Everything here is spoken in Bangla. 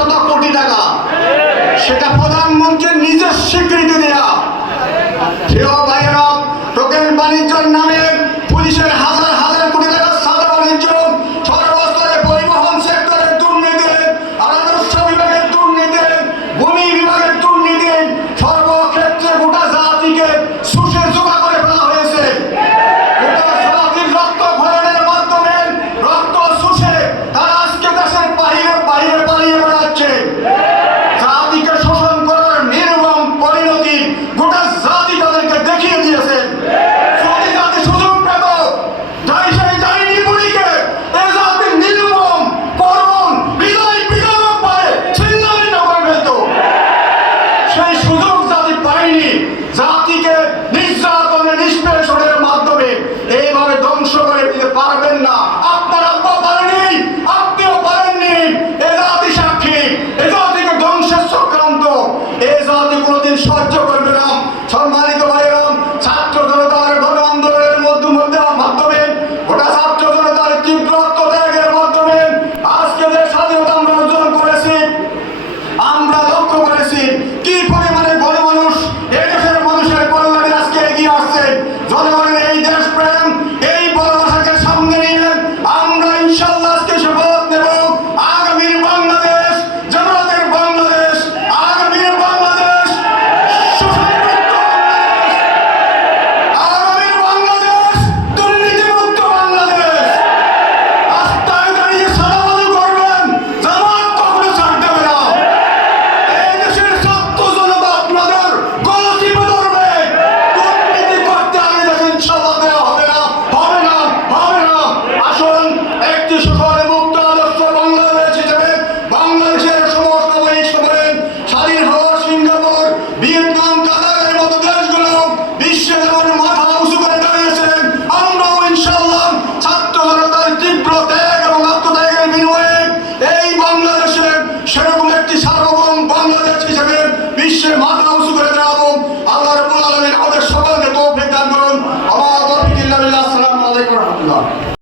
পাঁচশত কোটি টাকা। সেটা প্রধানমন্ত্রীর নিজের স্বীকৃতি দেয়া। প্রিয় ভাইয়েরা টোকেন বাণিজ্যের নামে কোনোদিন সহ্য করবে না। সম্মানিত ভাইরাম ছাত্র জনতার গণ আন্দোলনের মাধ্যমে, গোটা ছাত্র জনতার তীব্র আত্মত্যাগের মাধ্যমে আজকে যে স্বাধীনতা আমরা অর্জন করেছি, আমরা লক্ষ্য করেছি কি পরিমাণে গণমানুষ এদেশের মানুষের কল্যাণে আজকে এগিয়ে আসছে। জনগণের এই দেশ